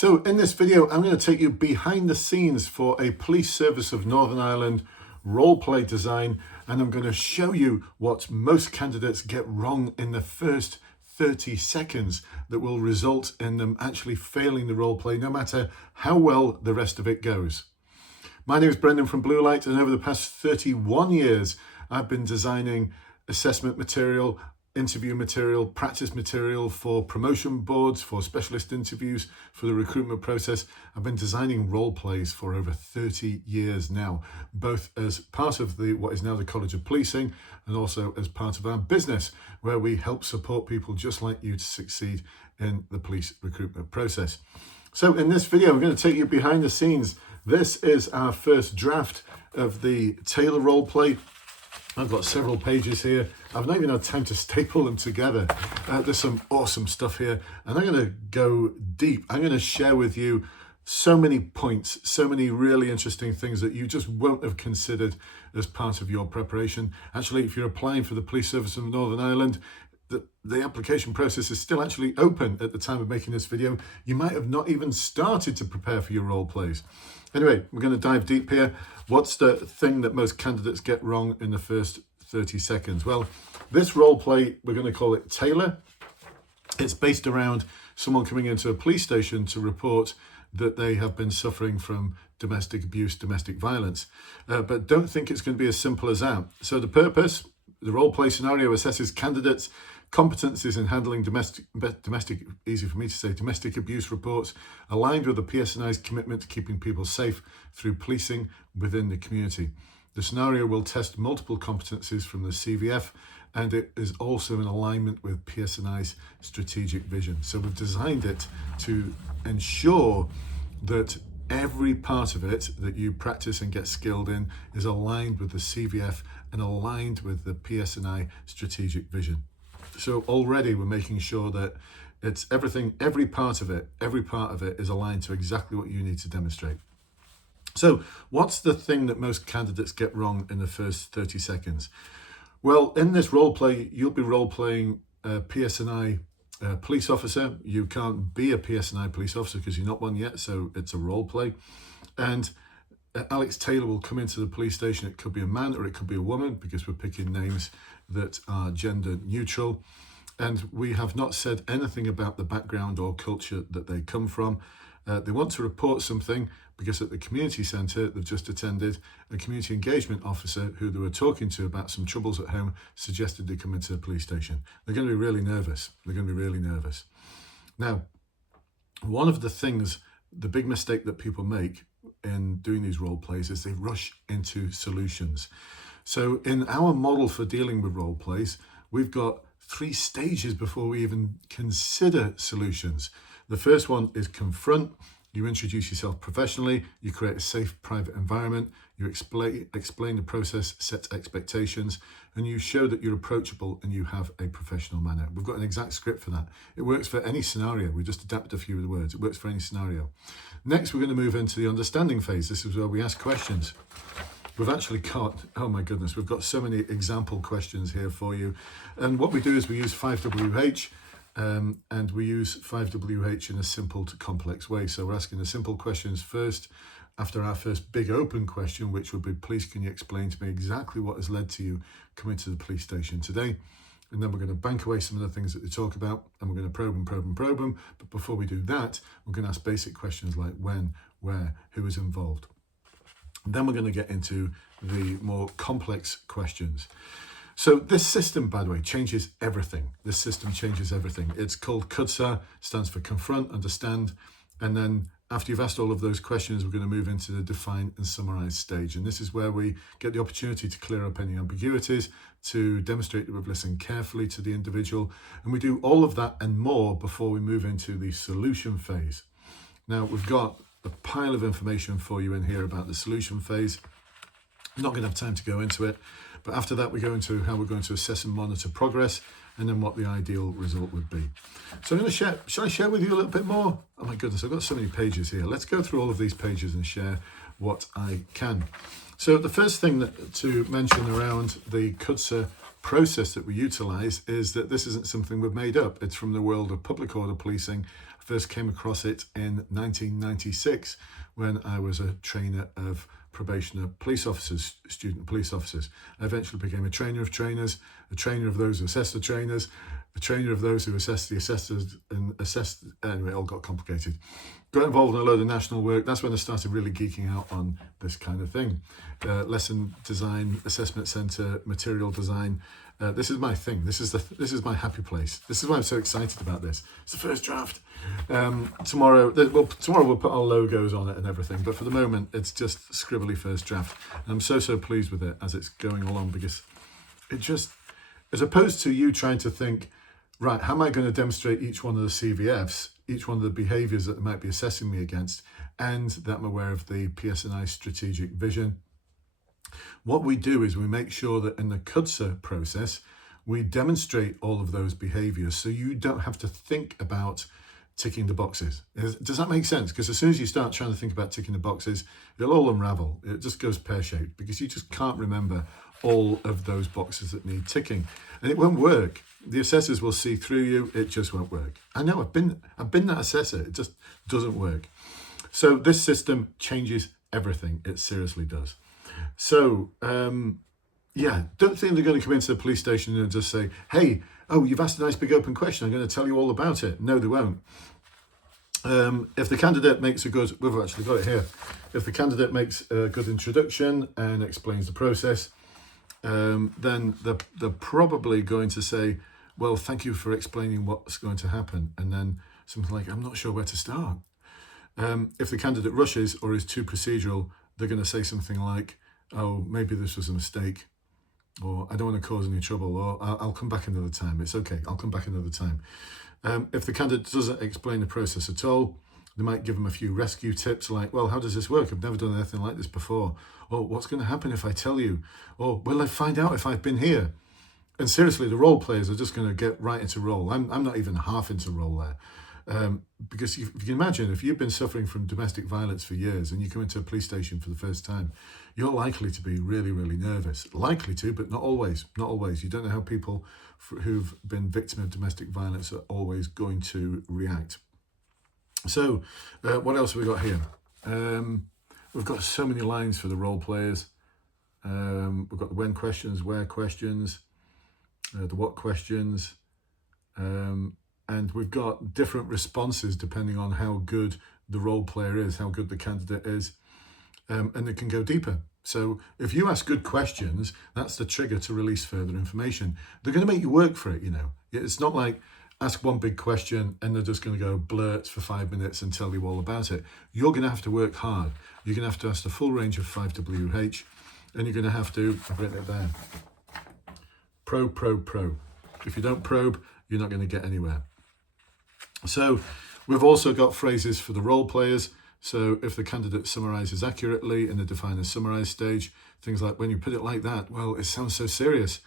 So in this video, I'm going to take you behind the scenes for a Police Service of Northern Ireland role play design, and I'm going to show you what most candidates get wrong in the first 30 seconds that will result in them actually failing the role play, no matter how well the rest of it goes. My name is Brendan from Blue Light, and over the past 31 years, I've been designing assessment material, interview material, practice material for promotion boards, for specialist interviews, for the recruitment process. I've been designing role plays for over 30 years now, both as part of what is now the College of Policing and also as part of our business, where we help support people just like you to succeed in the police recruitment process. So in this video, I'm going to take you behind the scenes. This is our first draft of the Taylor role play. I've got several pages here. I've not even had time to staple them together. There's some awesome stuff here, and I'm going to go deep. I'm going to share with you so many points, so many really interesting things that you just won't have considered as part of your preparation. Actually, if you're applying for the Police Service of Northern Ireland, the application process is still actually open at the time of making this video. You might have not even started to prepare for your role plays. Anyway, we're going to dive deep here. What's the thing that most candidates get wrong in the first 30 seconds? Well, this role play, we're going to call it Taylor. It's based around someone coming into a police station to report that they have been suffering from domestic abuse, domestic violence. But don't think it's going to be as simple as that. So the purpose, the role play scenario assesses candidates' competencies in handling domestic, easy for me to say, domestic abuse reports, aligned with the PSNI's commitment to keeping people safe through policing within the community. The scenario will test multiple competencies from the CVF, and it is also in alignment with PSNI's strategic vision. So we've designed it to ensure that every part of it that you practice and get skilled in is aligned with the CVF and aligned with the PSNI strategic vision. So already we're making sure that it's everything, every part of it is aligned to exactly what you need to demonstrate. So what's the thing that most candidates get wrong in the first 30 seconds? Well, in this role play, you'll be role playing a PSNI police officer. You can't be a PSNI police officer because you're not one yet, so it's a role play. And Alex Taylor will come into the police station. It could be a man or it could be a woman, because we're picking names that are gender neutral. And we have not said anything about the background or culture that they come from. They want to report something because at the community centre they've just attended, a community engagement officer who they were talking to about some troubles at home suggested they come into the police station. They're going to be really nervous. Now, one of the things, the big mistake that people make in doing these role plays is they rush into solutions. So in our model for dealing with role plays, we've got 3 stages before we even consider solutions. The first one is confront. You introduce yourself professionally, you create a safe private environment, you explain the process, set expectations, and you show that you're approachable and you have a professional manner. We've got an exact script for that. It works for any scenario. We just adapt a few of the words. It works for any scenario. Next, we're going to move into the understanding phase. This is where we ask questions. We've actually got, oh my goodness, we've got so many example questions here for you. And what we do is we use 5WH, and we use 5WH in a simple to complex way. So we're asking the simple questions first, after our first big open question, which would be, please can you explain to me exactly what has led to you coming to the police station today? And then we're going to bank away some of the things that they talk about, and we're going to probe them. But before we do that, we're going to ask basic questions like when, where, who is involved. And then we're going to get into the more complex questions. So this system, by the way, changes everything. This system changes everything. It's called CUDSA, stands for confront, understand, and then after you've asked all of those questions, we're going to move into the define and summarize stage. And this is where we get the opportunity to clear up any ambiguities, to demonstrate that we've listened carefully to the individual. And we do all of that and more before we move into the solution phase. Now, we've got a pile of information for you in here about the solution phase. I'm not going to have time to go into it, but after that we go into how we're going to assess and monitor progress, and then what the ideal result would be. So I'm going to share, shall I share with you a little bit more? Oh my goodness, I've got so many pages here. Let's go through all of these pages and share what I can. So the first thing to mention around the CUDSA process that we utilize is that this isn't something we've made up. It's from the world of public order policing. first came across it in 1996 when I was a trainer of probationer police officers, student police officers. I eventually became a trainer of trainers, a trainer of those who assess the trainers, a trainer of those who assess the assessors, and assessed, anyway, it all got complicated. Got involved in a load of national work. That's when I started really geeking out on this kind of thing. Lesson design, assessment centre, material design. This is my thing. This is my happy place. This is why I'm so excited about this. It's the first draft. Tomorrow we'll put our logos on it and everything. But for the moment, it's just scribbly first draft. And I'm so pleased with it as it's going along, because it just, as opposed to you trying to think, right, how am I going to demonstrate each one of the CVFs, each one of the behaviours that they might be assessing me against, and that I'm aware of the PSNI strategic vision. What we do is we make sure that in the CUDSA process, we demonstrate all of those behaviours so you don't have to think about ticking the boxes. Does that make sense? Because as soon as you start trying to think about ticking the boxes, it'll all unravel. It just goes pear-shaped because you just can't remember all of those boxes that need ticking. And it won't work. The assessors will see through you. It just won't work. I know, I've been that assessor. It just doesn't work. So this system changes everything. It seriously does. So, yeah, don't think they're going to come into the police station and just say, hey, oh, you've asked a nice big open question, I'm going to tell you all about it. No, they won't. If the candidate makes a good, we've actually got it here. If the candidate makes a good introduction and explains the process, then they're probably going to say, well, thank you for explaining what's going to happen. And then something like, I'm not sure where to start. If the candidate rushes or is too procedural, they're going to say something like, oh, maybe this was a mistake, or I don't want to cause any trouble, or I'll come back another time. It's okay, I'll come back another time. If the candidate doesn't explain the process at all, they might give them a few rescue tips like, well, how does this work? I've never done anything like this before. Or what's going to happen if I tell you? Or will I find out if I've been here? And seriously, the role players are just going to get right into role. I'm not even half into role there. Because if you can imagine, if you've been suffering from domestic violence for years and you come into a police station for the first time, you're likely to be really, really nervous. Likely to, but not always. Not always. You don't know how people who've been victim of domestic violence are always going to react. So, what else have we got here? We've got so many lines for the role players. We've got the when questions, where questions, the what questions, and we've got different responses depending on how good the role player is, how good the candidate is, and it can go deeper. So if you ask good questions, that's the trigger to release further information. They're going to make you work for it, you know. It's not like ask one big question and they're just going to go blurt for 5 minutes and tell you all about it. You're going to have to work hard. You're going to have to ask the full range of 5WH, and you're going to have to, I've written it there, probe, probe, probe. If you don't probe, you're not going to get anywhere. So we've also got phrases for the role players. So if the candidate summarises accurately in the define and summarise stage, things like, when you put it like that, well, it sounds so serious.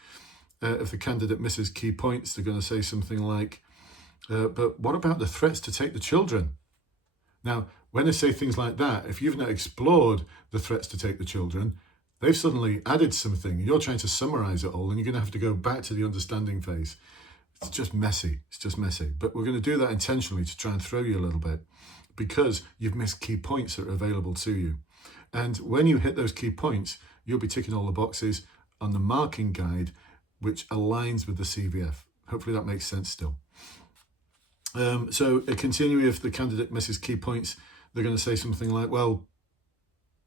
If the candidate misses key points, they're going to say something like, but what about the threats to take the children? Now, when they say things like that, if you've not explored the threats to take the children, they've suddenly added something. You're trying to summarise it all, and you're going to have to go back to the understanding phase. It's just messy. It's just messy. But we're going to do that intentionally to try and throw you a little bit, because you've missed key points that are available to you. And when you hit those key points, you'll be ticking all the boxes on the marking guide, which aligns with the CVF. Hopefully that makes sense still. So continue, if the candidate misses key points, they're going to say something like, well,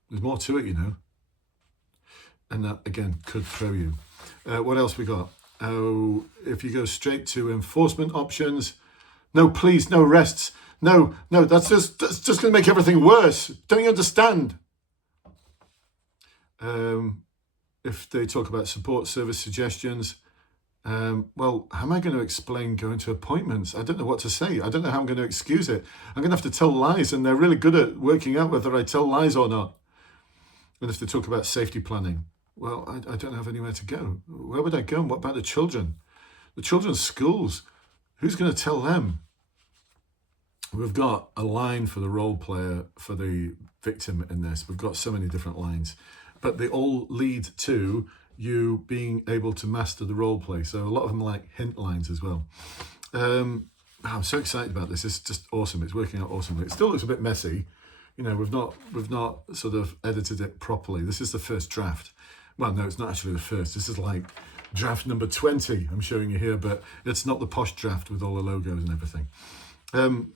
there's more to it, you know. And that, again, could throw you. What else we got? Oh, if you go straight to enforcement options, no, please, no arrests. No, that's just going to make everything worse. Don't you understand? If they talk about support service suggestions, well, how am I going to explain going to appointments? I don't know what to say. I don't know how I'm going to excuse it. I'm going to have to tell lies, and they're really good at working out whether I tell lies or not. And if they talk about safety planning, well, I don't have anywhere to go. Where would I go? And what about the children? The children's schools, who's going to tell them? We've got a line for the role player, for the victim in this. We've got so many different lines, but they all lead to you being able to master the role play. So a lot of them are like hint lines as well. I'm so excited about this. It's just awesome. It's working out awesomely. It still looks a bit messy. You know, we've not sort of edited it properly. This is the first draft. Well, no, it's not actually the first. This is like draft number 20 I'm showing you here, but it's not the posh draft with all the logos and everything.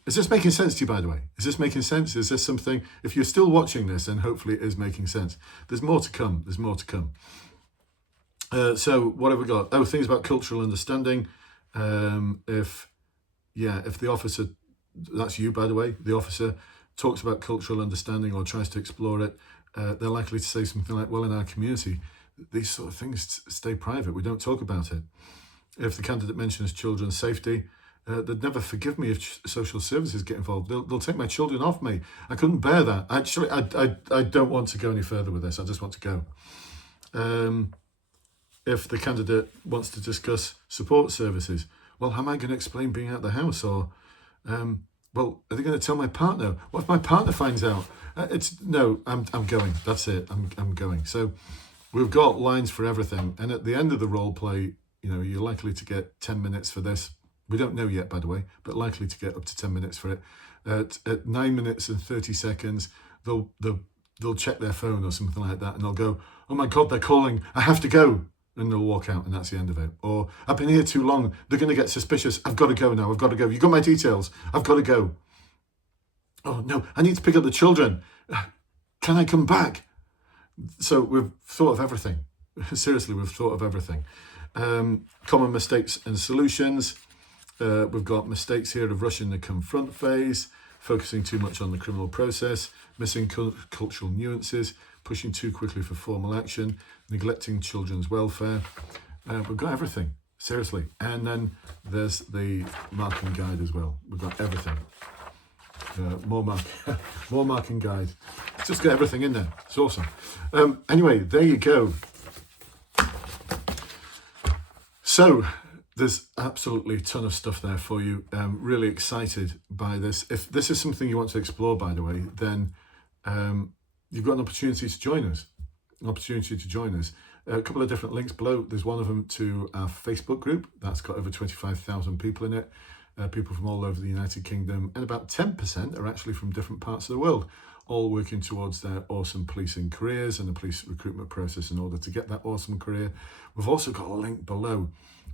Is this making sense to you, by the way? Is this making sense? Is this something, if you're still watching this, then hopefully it is making sense. There's more to come. There's more to come. So what have we got? Oh, things about cultural understanding. If the officer, that's you, by the way, the officer talks about cultural understanding or tries to explore it, they're likely to say something like, well, in our community, these sort of things stay private. We don't talk about it. If the candidate mentions children's safety, they'd never forgive me if social services get involved. They'll take my children off me. I couldn't bear that. Actually, I don't want to go any further with this. I just want to go. If the candidate wants to discuss support services, well, how am I going to explain being out the house? Or, well, are they going to tell my partner? What if my partner finds out? I'm going. That's it. I'm going. So we've got lines for everything. And at the end of the role play, you know, you're likely to get 10 minutes for this. We don't know yet, by the way, but likely to get up to 10 minutes for it. At 9 minutes and 30 seconds, they'll check their phone or something like that, and they'll go, oh my God, they're calling. I have to go. And they'll walk out, and that's the end of it. Or, I've been here too long. They're going to get suspicious. I've got to go now. I've got to go. You got my details. I've got to go. Oh, no, I need to pick up the children. Can I come back? So we've thought of everything. Seriously, we've thought of everything. Common mistakes and solutions. We've got mistakes here of rushing the confront phase, focusing too much on the criminal process, missing cultural nuances, pushing too quickly for formal action, neglecting children's welfare. We've got everything, seriously. And then there's the marking guide as well. We've got everything. More marking guide. It's just got everything in there. It's awesome. Anyway, there you go. So there's absolutely a ton of stuff there for you. I'm really excited by this. If this is something you want to explore, by the way, then you've got an opportunity to join us. A couple of different links below. There's one of them to our Facebook group. That's got over 25,000 people in it. People from all over the United Kingdom, and about 10% are actually from different parts of the world, all working towards their awesome policing careers and the police recruitment process in order to get that awesome career. We've also got a link below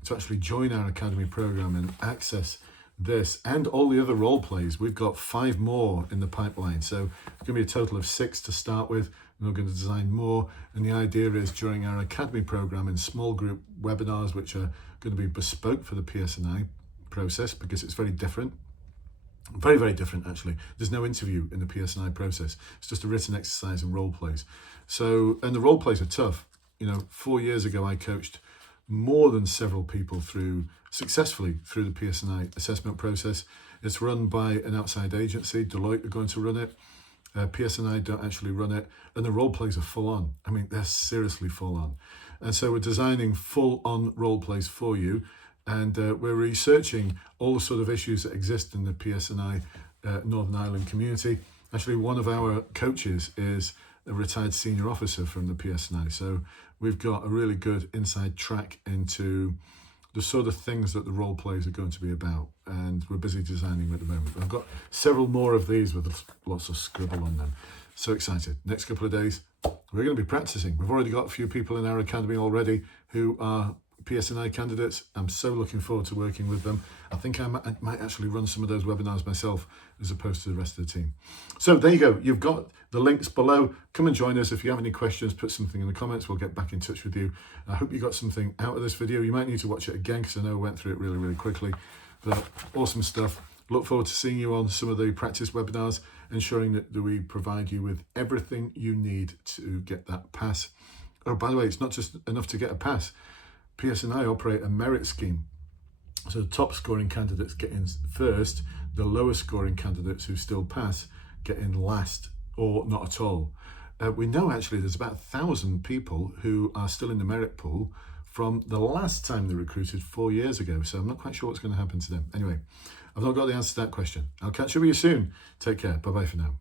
to actually join our Academy program and access this and all the other role plays. We've got 5 more in the pipeline, so it's going to be a total of 6 to start with, and we're going to design more. And the idea is during our Academy program in small group webinars, which are going to be bespoke for the PSNI process, because it's very different, very, very different actually. There's no interview in the PSNI process. It's just a written exercise and role plays. So, and the role plays are tough. You know, 4 years ago I coached more than several people successfully through the PSNI assessment process. It's run by an outside agency. Deloitte are going to run it. PSNI don't actually run it, and the role plays are full on. I mean, they're seriously full on. And so we're designing full on role plays for you. And we're researching all the sort of issues that exist in the PSNI Northern Ireland community. Actually, one of our coaches is a retired senior officer from the PSNI. So we've got a really good inside track into the sort of things that the role plays are going to be about. And we're busy designing them at the moment. I've got several more of these with lots of scribble on them. So excited. Next couple of days, we're going to be practicing. We've already got a few people in our academy already who are PSNI candidates. I'm so looking forward to working with them. I think I might actually run some of those webinars myself as opposed to the rest of the team. So there you go. You've got the links below. Come and join us. If you have any questions, put something in the comments. We'll get back in touch with you. I hope you got something out of this video. You might need to watch it again because I know I went through it really, really quickly. But awesome stuff. Look forward to seeing you on some of the practice webinars, ensuring that we provide you with everything you need to get that pass. Oh, by the way, it's not just enough to get a pass. PSNI operate a merit scheme. So the top scoring candidates get in first, the lower scoring candidates who still pass get in last or not at all. We know actually there's about 1,000 people who are still in the merit pool from the last time they recruited 4 years ago. So I'm not quite sure what's going to happen to them. Anyway, I've not got the answer to that question. I'll catch up with you soon. Take care. Bye-bye for now.